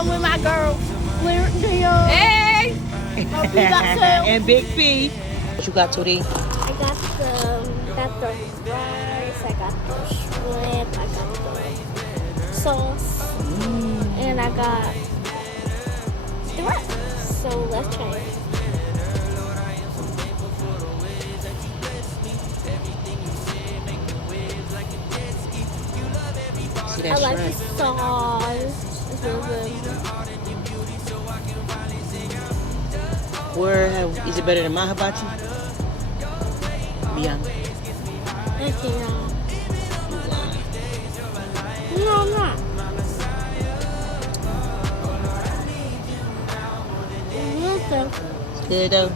I'm with my girl, Lyric Dion. Hey! Hope you got some. And Big P. What you got, Tootie? I got the rice, I got the shrimp, I got the sauce, and I got the rice. So let's try it. See that I like shrimp? the sauce. It's real good. Is it better than my hibachi? Be honest. Thank you, y'all. No, I'm not. It's good though.